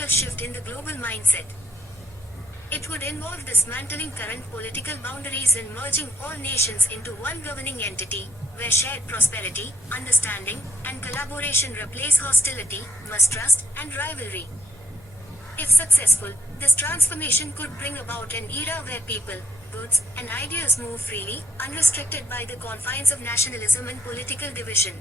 radical shift in the global mindset. It would involve dismantling current political boundaries and merging all nations into one governing entity, where shared prosperity, understanding, and collaboration replace hostility, mistrust, and rivalry. If successful, this transformation could bring about an era where people, goods, and ideas move freely, unrestricted by the confines of nationalism and political division.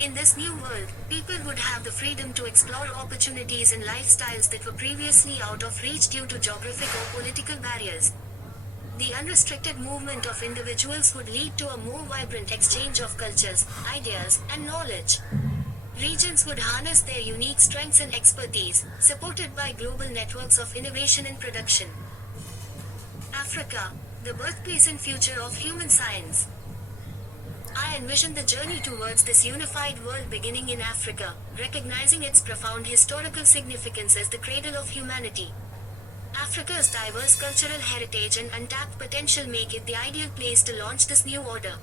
In this new world, people would have the freedom to explore opportunities and lifestyles that were previously out of reach due to geographic or political barriers. The unrestricted movement of individuals would lead to a more vibrant exchange of cultures, ideas, and knowledge. Regions would harness their unique strengths and expertise, supported by global networks of innovation and production. Africa, the birthplace and future of human science. I envision the journey towards this unified world beginning in Africa, recognizing its profound historical significance as the cradle of humanity. Africa's diverse cultural heritage and untapped potential make it the ideal place to launch this new order.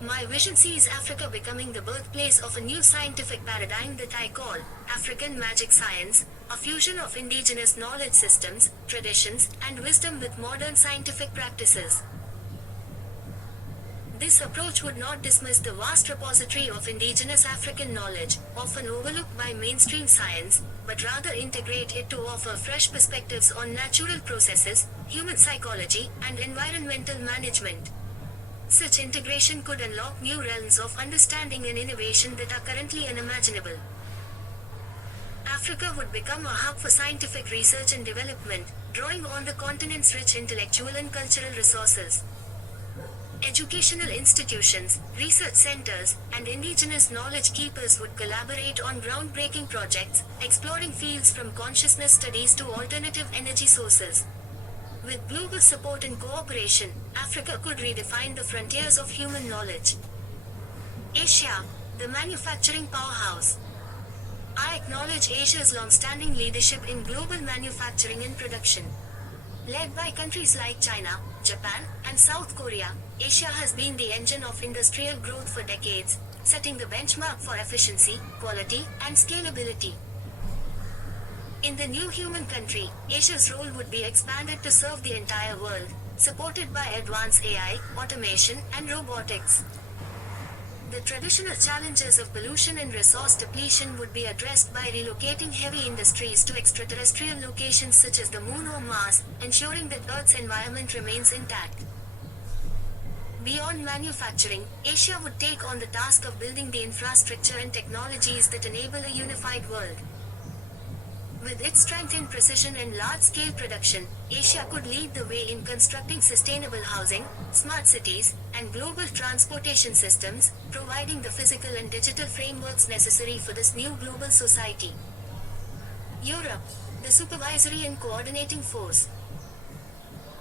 My vision sees Africa becoming the birthplace of a new scientific paradigm that I call African magic science, a fusion of indigenous knowledge systems, traditions, and wisdom with modern scientific practices. This approach would not dismiss the vast repository of indigenous African knowledge, often overlooked by mainstream science, but rather integrate it to offer fresh perspectives on natural processes, human psychology, and environmental management. Such integration could unlock new realms of understanding and innovation that are currently unimaginable. Africa would become a hub for scientific research and development, drawing on the continent's rich intellectual and cultural resources. Educational institutions, research centers, and indigenous knowledge keepers would collaborate on groundbreaking projects, exploring fields from consciousness studies to alternative energy sources. With global support and cooperation, Africa could redefine the frontiers of human knowledge. Asia, the manufacturing powerhouse. I acknowledge Asia's long-standing leadership in global manufacturing and production. Led by countries like China, Japan, and South Korea, Asia has been the engine of industrial growth for decades, setting the benchmark for efficiency, quality, and scalability. In the new human country, Asia's role would be expanded to serve the entire world, supported by advanced AI, automation, and robotics. The traditional challenges of pollution and resource depletion would be addressed by relocating heavy industries to extraterrestrial locations such as the Moon or Mars, ensuring that Earth's environment remains intact. Beyond manufacturing, Asia would take on the task of building the infrastructure and technologies that enable a unified world. With its strength in precision and large-scale production, Asia could lead the way in constructing sustainable housing, smart cities, and global transportation systems, providing the physical and digital frameworks necessary for this new global society. Europe, the supervisory and coordinating force.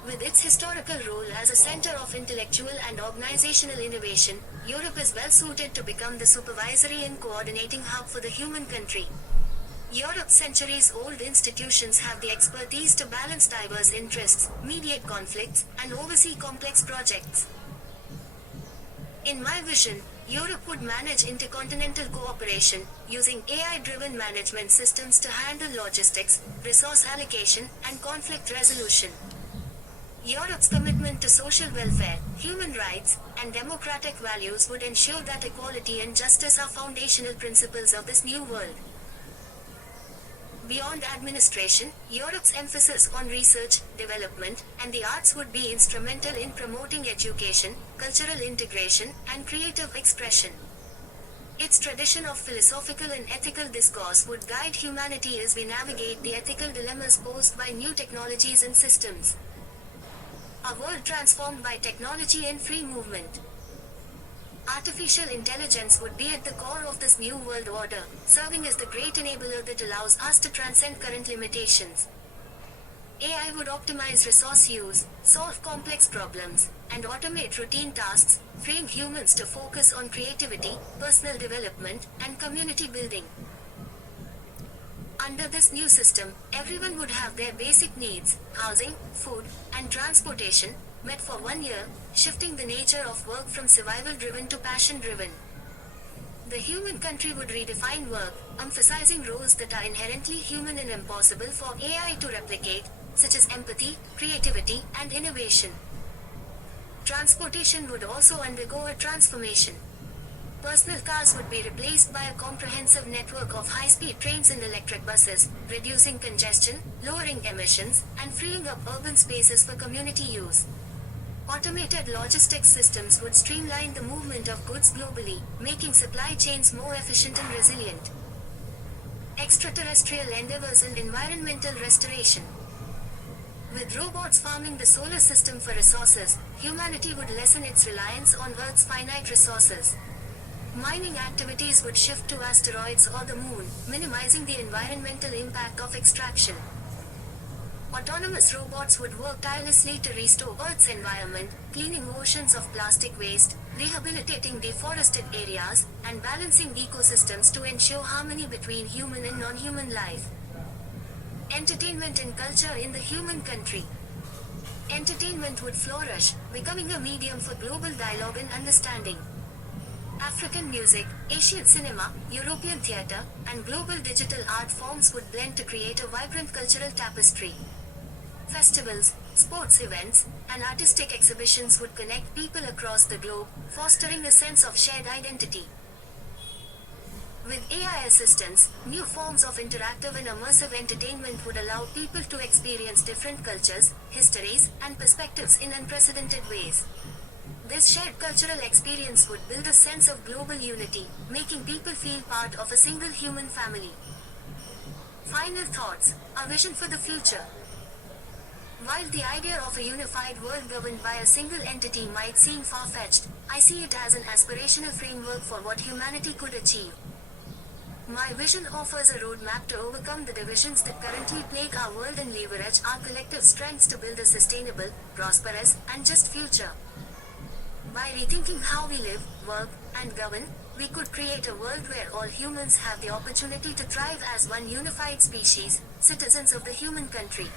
With its historical role as a center of intellectual and organizational innovation, Europe is well suited to become the supervisory and coordinating hub for the human country. Europe's centuries-old institutions have the expertise to balance diverse interests, mediate conflicts, and oversee complex projects. In my vision, Europe would manage intercontinental cooperation, using AI-driven management systems to handle logistics, resource allocation, and conflict resolution. Europe's commitment to social welfare, human rights, and democratic values would ensure that equality and justice are foundational principles of this new world. Beyond administration, Europe's emphasis on research, development, and the arts would be instrumental in promoting education, cultural integration, and creative expression. Its tradition of philosophical and ethical discourse would guide humanity as we navigate the ethical dilemmas posed by new technologies and systems. A world transformed by technology and free movement. Artificial intelligence would be at the core of this new world order, serving as the great enabler that allows us to transcend current limitations. AI would optimize resource use, solve complex problems, and automate routine tasks, freeing humans to focus on creativity, personal development, and community building. Under this new system, everyone would have their basic needs, housing, food, and transportation, met for 1 year, shifting the nature of work from survival-driven to passion-driven. The human country would redefine work, emphasizing roles that are inherently human and impossible for AI to replicate, such as empathy, creativity, and innovation. Transportation would also undergo a transformation. Personal cars would be replaced by a comprehensive network of high-speed trains and electric buses, reducing congestion, lowering emissions, and freeing up urban spaces for community use. Automated logistics systems would streamline the movement of goods globally, making supply chains more efficient and resilient. Extraterrestrial endeavors and environmental restoration. With robots farming the solar system for resources, humanity would lessen its reliance on Earth's finite resources. Mining activities would shift to asteroids or the moon, minimizing the environmental impact of extraction. Autonomous robots would work tirelessly to restore Earth's environment, cleaning oceans of plastic waste, rehabilitating deforested areas, and balancing ecosystems to ensure harmony between human and non-human life. Entertainment and culture in the human country. Entertainment would flourish, becoming a medium for global dialogue and understanding. African music, Asian cinema, European theatre, and global digital art forms would blend to create a vibrant cultural tapestry. Festivals, sports events, and artistic exhibitions would connect people across the globe, fostering a sense of shared identity. With AI assistance, new forms of interactive and immersive entertainment would allow people to experience different cultures, histories, and perspectives in unprecedented ways. This shared cultural experience would build a sense of global unity, making people feel part of a single human family. Final thoughts, a vision for the future. While the idea of a unified world governed by a single entity might seem far-fetched, I see it as an aspirational framework for what humanity could achieve. My vision offers a roadmap to overcome the divisions that currently plague our world and leverage our collective strengths to build a sustainable, prosperous, and just future. By rethinking how we live, work, and govern, we could create a world where all humans have the opportunity to thrive as one unified species, citizens of the human country.